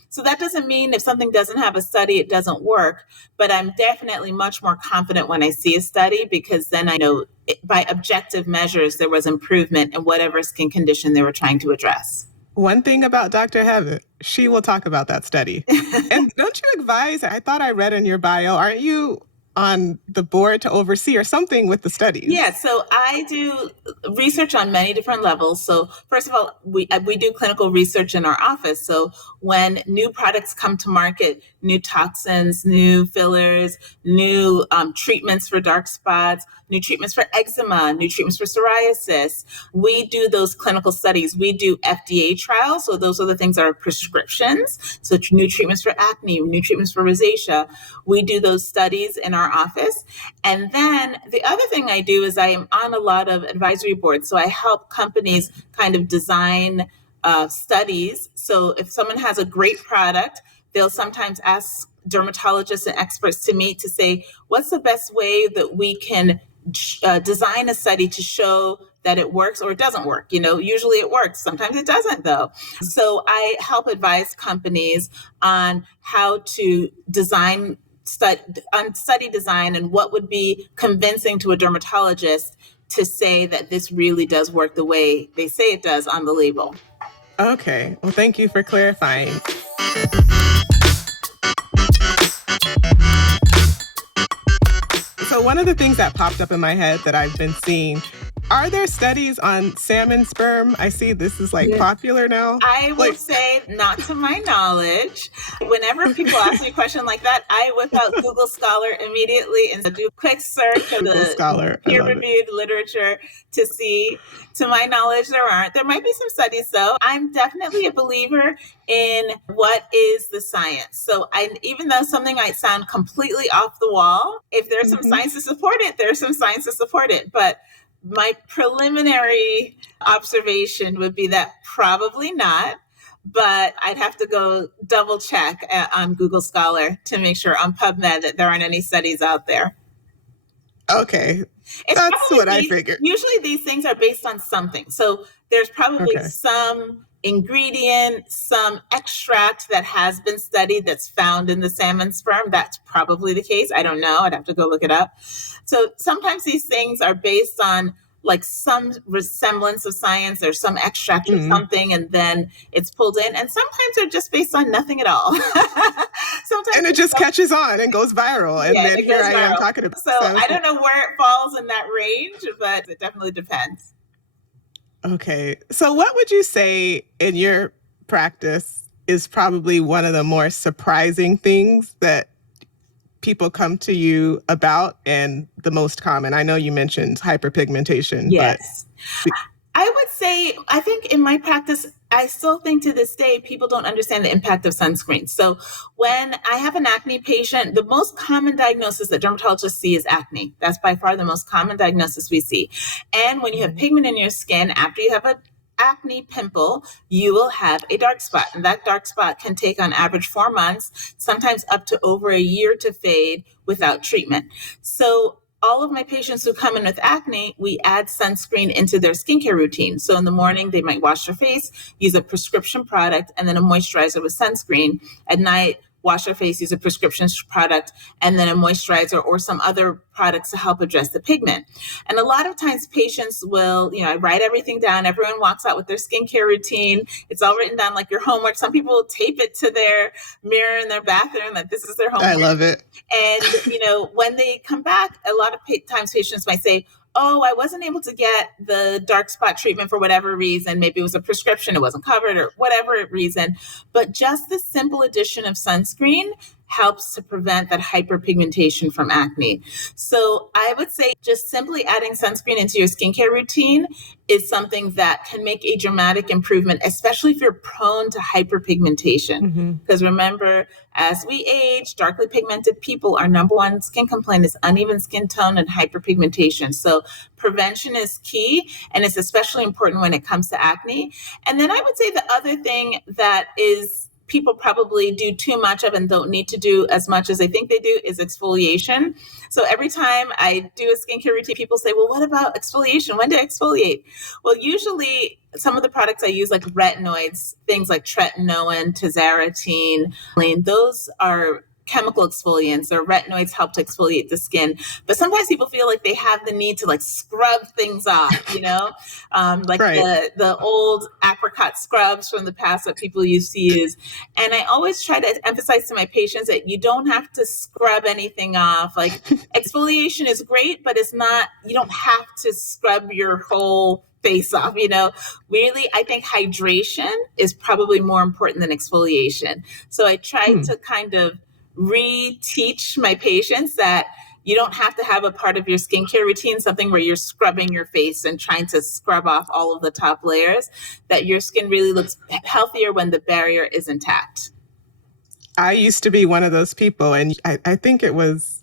So that doesn't mean if something doesn't have a study, it doesn't work. But I'm definitely much more confident when I see a study, because then I know by objective measures there was improvement in whatever skin condition they were trying to address. One thing about Dr. Heather, she will talk about that study. And don't you advise, I thought I read in your bio, aren't you on the board to oversee or something with the studies? Yeah, so I do research on many different levels. So first of all, we do clinical research in our office. So when new products come to market, new toxins, new fillers, new treatments for dark spots, new treatments for eczema, new treatments for psoriasis, we do those clinical studies. We do FDA trials. So those are the things that are prescriptions. So new treatments for acne, new treatments for rosacea. We do those studies in our office. And then the other thing I do is I am on a lot of advisory boards. So I help companies kind of design studies. So if someone has a great product, they'll sometimes ask dermatologists and experts to meet to say, what's the best way that we can design a study to show that it works or it doesn't work? Usually it works. Sometimes it doesn't, though. So I help advise companies on how to design study design and what would be convincing to a dermatologist to say that this really does work the way they say it does on the label. Okay. Well, thank you for clarifying. So one of the things that popped up in my head that I've been seeing, are there studies on salmon sperm? I see this is popular now. I will say not to my knowledge. Whenever people ask me a question like that, I whip out Google Scholar immediately and do a quick search of the peer-reviewed literature to see. To my knowledge, there aren't. There might be some studies, though. I'm definitely a believer in what is the science. So even though something might sound completely off the wall, if there's some science to support it, there's some science to support it. But my preliminary observation would be that probably not, but I'd have to go double check on Google Scholar to make sure on PubMed that there aren't any studies out there. Okay. That's what I figured. Usually these things are based on something. So there's probably some ingredient, some extract that has been studied that's found in the salmon sperm. That's probably the case. I don't know. I'd have to go look it up. So sometimes these things are based on some resemblance of science. There's some extract or something, and then it's pulled in. And sometimes they're just based on nothing at all. And it just catches on and goes viral. And then here I am talking about. So I don't know where it falls in that range, but it definitely depends. Okay. So what would you say in your practice is probably one of the more surprising things that people come to you about and the most common? I know you mentioned hyperpigmentation. Yes. I would say, I think in my practice, I still think to this day, people don't understand the impact of sunscreen. So when I have an acne patient, the most common diagnosis that dermatologists see is acne. That's by far the most common diagnosis we see. And when you have pigment in your skin, after you have an acne pimple, you will have a dark spot. And that dark spot can take on average 4 months, sometimes up to over a year to fade without treatment. So all of my patients who come in with acne, we add sunscreen into their skincare routine. So in the morning, they might wash their face, use a prescription product, and then a moisturizer with sunscreen. At night, wash their face, use a prescription product, and then a moisturizer or some other products to help address the pigment. And a lot of times patients will, I write everything down. Everyone walks out with their skincare routine. It's all written down like your homework. Some people will tape it to their mirror in their bathroom that this is their homework. I love it. And, when they come back, a lot of times patients might say, oh, I wasn't able to get the dark spot treatment for whatever reason. Maybe it was a prescription, it wasn't covered, or whatever reason. But just the simple addition of sunscreen helps to prevent that hyperpigmentation from acne. So I would say just simply adding sunscreen into your skincare routine is something that can make a dramatic improvement, especially if you're prone to hyperpigmentation. Because remember, as we age, darkly pigmented people, our number one skin complaint is uneven skin tone and hyperpigmentation. So prevention is key, and it's especially important when it comes to acne. And then I would say the other thing that is people probably do too much of and don't need to do as much as they think they do is exfoliation. So every time I do a skincare routine, people say, well, what about exfoliation? When do I exfoliate? Well, usually some of the products I use, like retinoids, things like tretinoin, tazarotene, those are chemical exfoliants, or retinoids help to exfoliate the skin. But sometimes people feel like they have the need to scrub things off, Right. the old apricot scrubs from the past that people used to use. And I always try to emphasize to my patients that you don't have to scrub anything off. Exfoliation is great, but you don't have to scrub your whole face off. Really, I think hydration is probably more important than exfoliation. So I try to kind of reteach my patients that you don't have to have a part of your skincare routine, something where you're scrubbing your face and trying to scrub off all of the top layers, that your skin really looks healthier when the barrier is intact. I used to be one of those people, and I think it was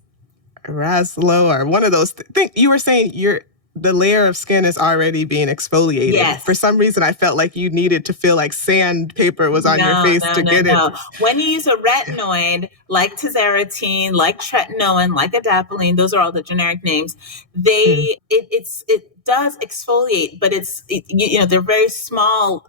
Raslo or one of those things. You were saying the layer of skin is already being exfoliated. Yes. For some reason, I felt like you needed to feel like sandpaper was on your face to get it. When you use a retinoid, like tazarotene, like tretinoin, like adapalene, those are all the generic names. It does exfoliate, but they're very small.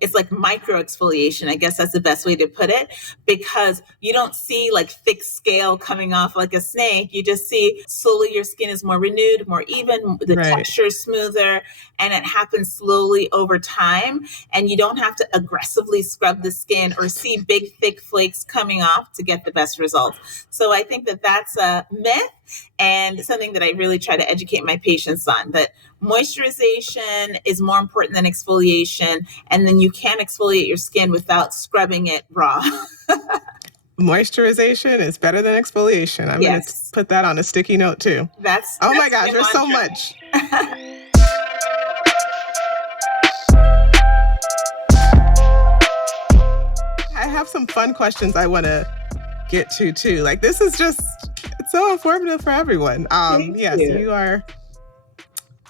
It's like micro exfoliation. I guess that's the best way to put it, because you don't see thick scale coming off like a snake. You just see slowly your skin is more renewed, more even, the texture is smoother, and it happens slowly over time. And you don't have to aggressively scrub the skin or see big, thick flakes coming off to get the best results. So I think that that's a myth, and something that I really try to educate my patients on, that moisturization is more important than exfoliation, and then you can exfoliate your skin without scrubbing it raw. Moisturization is better than exfoliation. I'm going to put that on a sticky note too. Oh my gosh, there's so much. I have some fun questions I want to get to too. This is just, it's so informative for everyone. Yes,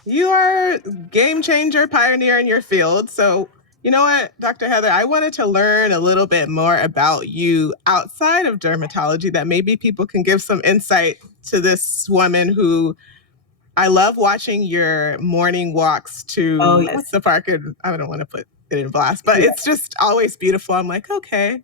you are game changer, pioneer in your field. So you know what, Dr. Heather, I wanted to learn a little bit more about you outside of dermatology, that maybe people can give some insight to this woman who, I love watching your morning walks to what's the park? I don't want to put it in blast, but it's just always beautiful. I'm like, okay,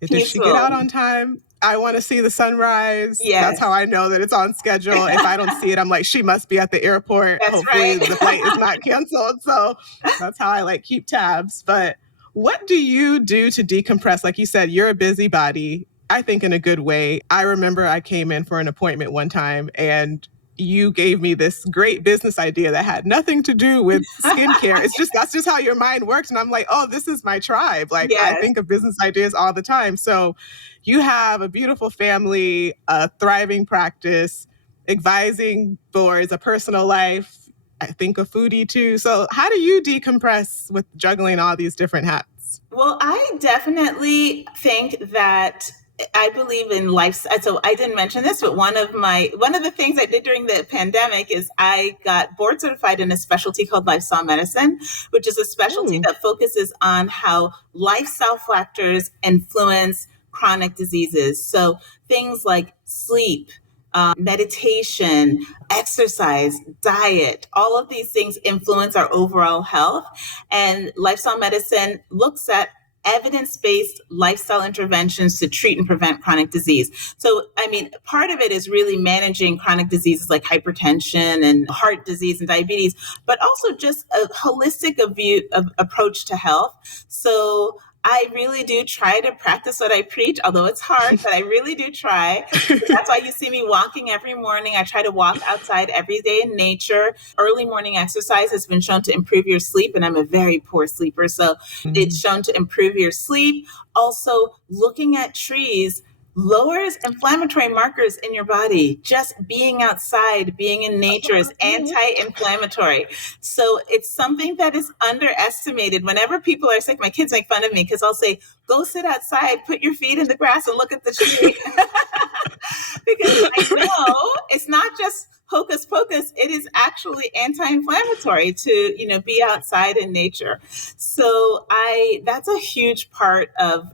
did she get out on time? I want to see the sunrise. That's how I know that it's on schedule. If I don't see it, I'm like, she must be at the airport. Hopefully the flight is not canceled. So that's how I keep tabs. But what do you do to decompress? Like you said, you're a busybody, I think in a good way. I remember I came in for an appointment one time and you gave me this great business idea that had nothing to do with skincare. That's just how your mind works. And I'm like, oh, this is my tribe. I think of business ideas all the time. So you have a beautiful family, a thriving practice, advising boards, a personal life. I think a foodie too. So how do you decompress with juggling all these different hats? Well, I definitely think that I believe in life. So I didn't mention this, but one of the things I did during the pandemic is I got board certified in a specialty called lifestyle medicine, which is a specialty Ooh. that focuses on how lifestyle factors influence chronic diseases. So things like sleep, meditation, exercise, diet, all of these things influence our overall health. And lifestyle medicine looks at evidence-based lifestyle interventions to treat and prevent chronic disease. So, I mean, part of it is really managing chronic diseases like hypertension and heart disease and diabetes, but also just a holistic approach to health. So I really do try to practice what I preach, although it's hard, but I really do try. That's why you see me walking every morning. I try to walk outside every day in nature. Early morning exercise has been shown to improve your sleep, and I'm a very poor sleeper. So it's shown to improve your sleep. Also, looking at trees lowers inflammatory markers in your body. Just being outside, being in nature is anti-inflammatory. So it's something that is underestimated. Whenever people are sick, my kids make fun of me because I'll say, go sit outside, put your feet in the grass and look at the tree. Because I know it's not just hocus pocus, it is actually anti-inflammatory to, be outside in nature. So that's a huge part of,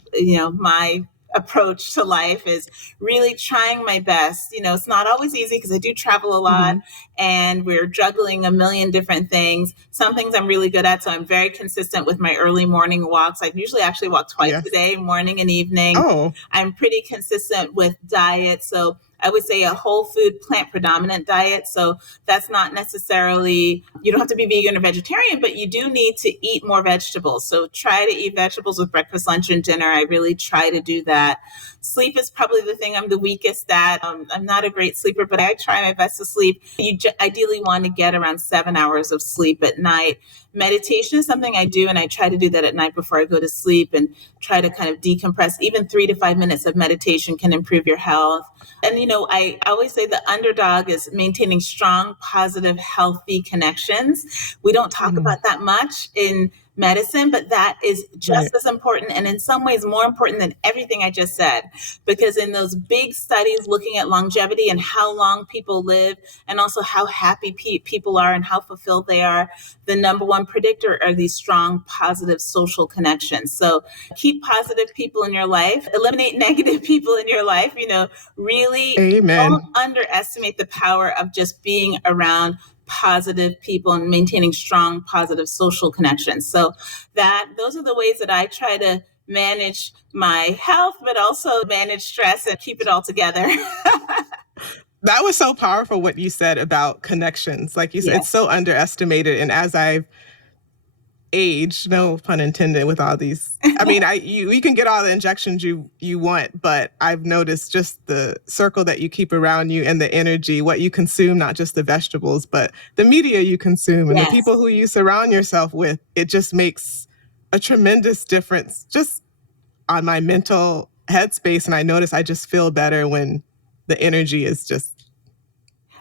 my approach to life is really trying my best. It's not always easy because I do travel a lot and we're juggling a million different things. Some things I'm really good at, so I'm very consistent with my early morning walks. I usually actually walk twice a day, morning and evening. Oh. I'm pretty consistent with diet. So I would say a whole food, plant predominant diet. So that's not necessarily, you don't have to be vegan or vegetarian, but you do need to eat more vegetables. So try to eat vegetables with breakfast, lunch, and dinner. I really try to do that. Sleep is probably the thing I'm the weakest at. I'm not a great sleeper, but I try my best to sleep. You ideally want to get around 7 hours of sleep at night. Meditation is something I do, and I try to do that at night before I go to sleep and try to kind of decompress. Even 3 to 5 minutes of meditation can improve your health. And, I always say the underdog is maintaining strong, positive, healthy connections. We don't talk about that much in medicine, but that is just as important and in some ways more important than everything I just said. Because in those big studies looking at longevity and how long people live and also how happy people are and how fulfilled they are, the number one predictor are these strong, positive social connections. So keep positive people in your life, eliminate negative people in your life, really don't underestimate the power of just being around positive people and maintaining strong, positive social connections. So those are the ways that I try to manage my health, but also manage stress and keep it all together. That was so powerful what you said about connections. Like you said, it's so underestimated. And as I've aged, no pun intended with all these, I mean, you can get all the injections you want, but I've noticed just the circle that you keep around you and the energy, what you consume, not just the vegetables, but the media you consume and the people who you surround yourself with. It just makes a tremendous difference just on my mental headspace. And I notice I just feel better when the energy is just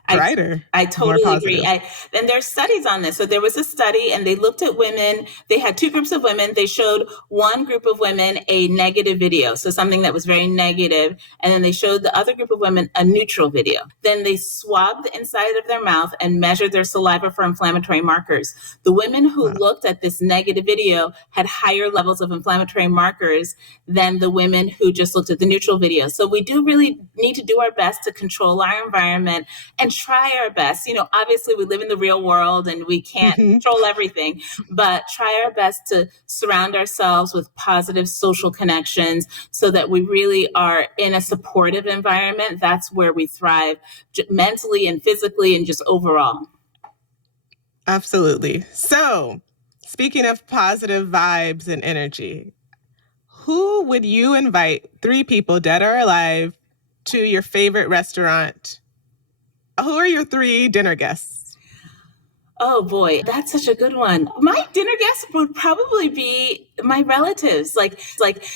brighter. I totally agree. And there's studies on this. So there was a study and they looked at women. They had 2 groups of women. They showed one group of women a negative video, so something that was very negative. And then they showed the other group of women a neutral video. Then they swabbed the inside of their mouth and measured their saliva for inflammatory markers. The women who looked at this negative video had higher levels of inflammatory markers than the women who just looked at the neutral video. So we do really need to do our best to control our environment and try our best. Obviously we live in the real world and we can't control everything, but try our best to surround ourselves with positive social connections so that we really are in a supportive environment. That's where we thrive mentally and physically and just overall. Absolutely. So, speaking of positive vibes and energy, who would you invite, 3 people, dead or alive, to your favorite restaurant? Who are your 3 dinner guests? Oh boy, that's such a good one. My dinner guest would probably be my relatives.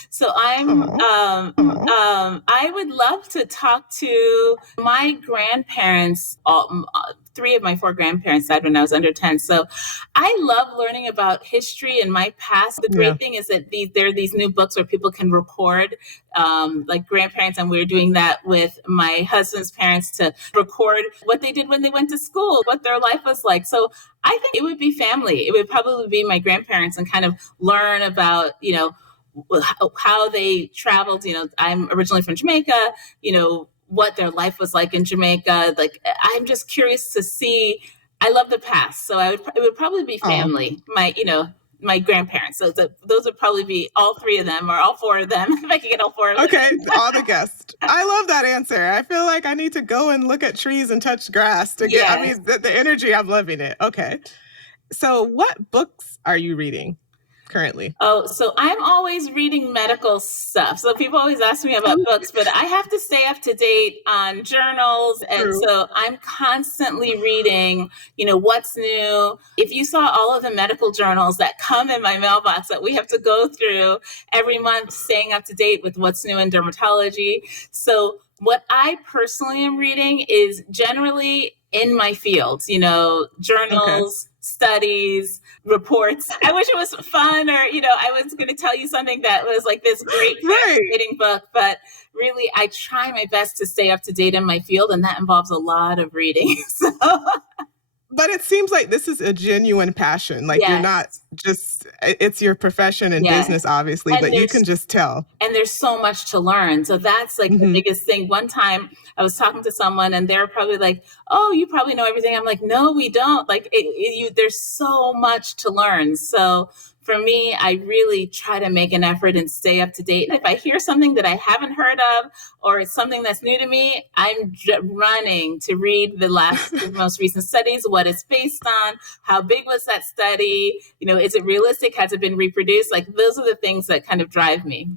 So I would love to talk to my grandparents. Three of my four grandparents died when I was under 10. So I love learning about history and my past. The Yeah. great thing is that there are these new books where people can record, like grandparents, and we're doing that with my husband's parents to record what they did when they went to school, what their life was like. So I think it would be family. It would probably be my grandparents, and kind of learn about, how they traveled. I'm originally from Jamaica, what their life was like in Jamaica. Like, I'm just curious to see. I love the past. So it would probably be family, my grandparents. So those would probably be all three of them or all four of them, if I could get all four of them. Okay, all the guests. I love that answer. I feel like I need to go and look at trees and touch grass to get, I mean, the energy, I'm loving it. Okay. So what books are you reading currently? Oh, so I'm always reading medical stuff. So people always ask me about books, but I have to stay up to date on journals. And so I'm constantly reading, what's new. If you saw all of the medical journals that come in my mailbox that we have to go through every month, staying up to date with what's new in dermatology. So what I personally am reading is generally in my field, journals, studies, reports. I wish it was fun, or, I was going to tell you something that was like this great fascinating book, but really I try my best to stay up to date in my field, and that involves a lot of reading. So. But it seems like this is a genuine passion. Like, you're not just, it's your profession and business, obviously, but you can just tell. And there's so much to learn. So that's like the biggest thing. One time I was talking to someone and they're probably like, oh, you probably know everything. I'm like, no, we don't. Like, there's so much to learn. So for me, I really try to make an effort and stay up to date. If I hear something that I haven't heard of, or it's something that's new to me, I'm running to read the most recent studies, what it's based on, how big was that study, is it realistic, has it been reproduced? Like, those are the things that kind of drive me.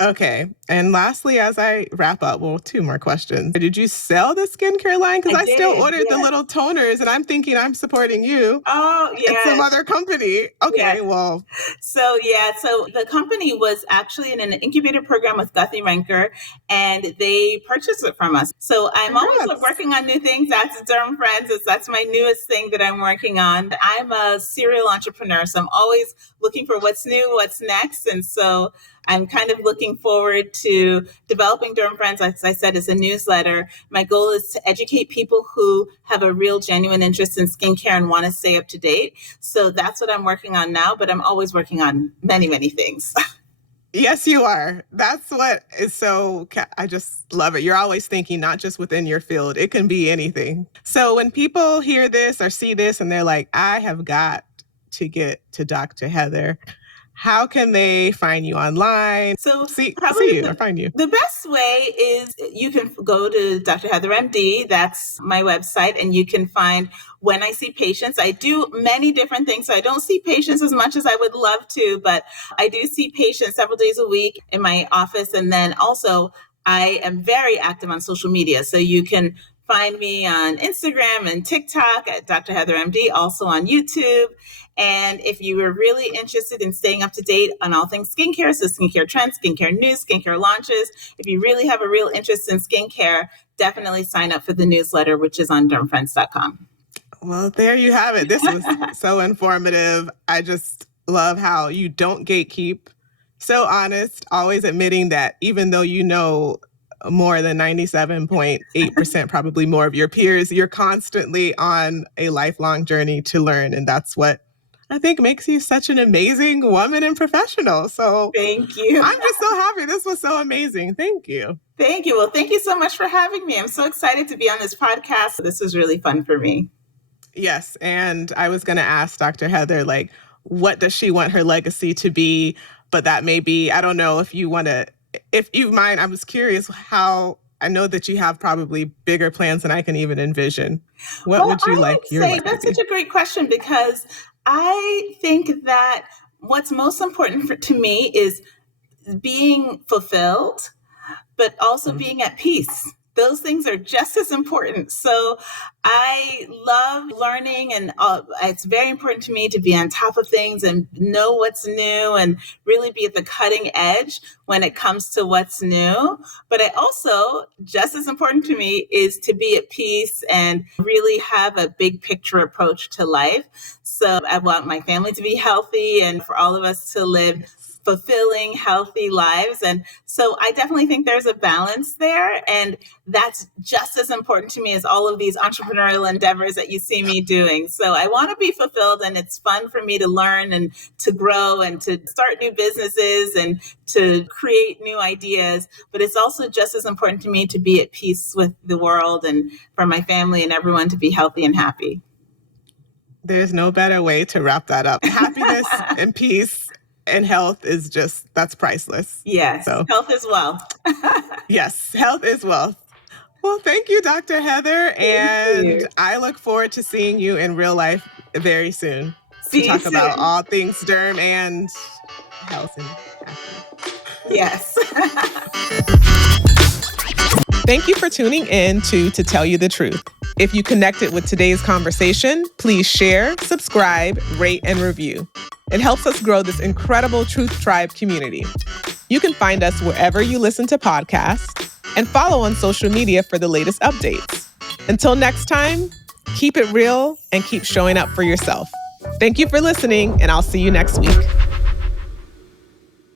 Okay. And lastly, as I wrap up, two more questions. Did you sell the skincare line? Because I still ordered the little toners, and I'm thinking I'm supporting you. Oh, yeah. It's some other company. Okay, well. So the company was actually in an incubator program with Guthrie Renker, and they purchased it from us. So I'm always working on new things. That's Derm Friends. That's my newest thing that I'm working on. I'm a serial entrepreneur, so I'm always looking for what's new, what's next. And so I'm kind of looking forward to developing Derm Friends. As I said, it's a newsletter. My goal is to educate people who have a real genuine interest in skincare and want to stay up to date. So that's what I'm working on now, but I'm always working on many, many things. Yes, you are. That's what is so, I just love it. You're always thinking, not just within your field, it can be anything. So when people hear this or see this and they're like, I have got to get to Dr. Heather, how can they find you online? So see you or find you? The best way is you can go to Dr. Heather MD. That's my website, and you can find when I see patients. I do many different things. So I don't see patients as much as I would love to, but I do see patients several days a week in my office. And then also I am very active on social media. So you can find me on Instagram and TikTok at Dr. Heather MD, also on YouTube. And if you are really interested in staying up to date on all things skincare, so skincare trends, skincare news, skincare launches, if you really have a real interest in skincare, definitely sign up for the newsletter, which is on dermfriends.com. Well, there you have it. This was so informative. I just love how you don't gatekeep. So honest, always admitting that even though you know more than 97.8%, probably more of your peers, you're constantly on a lifelong journey to learn. And that's what I think makes you such an amazing woman and professional. So thank you. I'm just so happy. This was so amazing. Thank you. Thank you. Well, thank you so much for having me. I'm so excited to be on this podcast. This was really fun for me. Yes. And I was going to ask Dr. Heather, like, what does she want her legacy to be? But that may be, I don't know if you want to, if you mind, I was curious how, I know that you have probably bigger plans than I can even envision. What would you like your life to be? That's such a great question, because I think that what's most important to me is being fulfilled, but also being at peace. those things are just as important. So I love learning, and it's very important to me to be on top of things and know what's new and really be at the cutting edge when it comes to what's new. But I also, just as important to me, is to be at peace and really have a big picture approach to life. So I want my family to be healthy and for all of us to live fulfilling, healthy lives. And so I definitely think there's a balance there. And that's just as important to me as all of these entrepreneurial endeavors that you see me doing. So I want to be fulfilled, and it's fun for me to learn and to grow and to start new businesses and to create new ideas. But it's also just as important to me to be at peace with the world and for my family and everyone to be healthy and happy. There's no better way to wrap that up. Happiness and peace and health is just, that's priceless. Yes, so. Health is wealth. Yes, health is wealth. Well, thank you, Dr. Heather. And I look forward to seeing you in real life very soon to talk about all things derm and health and happiness. Yes. Thank you for tuning in to Tell You the Truth. If you connected with today's conversation, please share, subscribe, rate, and review. It helps us grow this incredible Truth Tribe community. You can find us wherever you listen to podcasts and follow on social media for the latest updates. Until next time, keep it real and keep showing up for yourself. Thank you for listening, and I'll see you next week.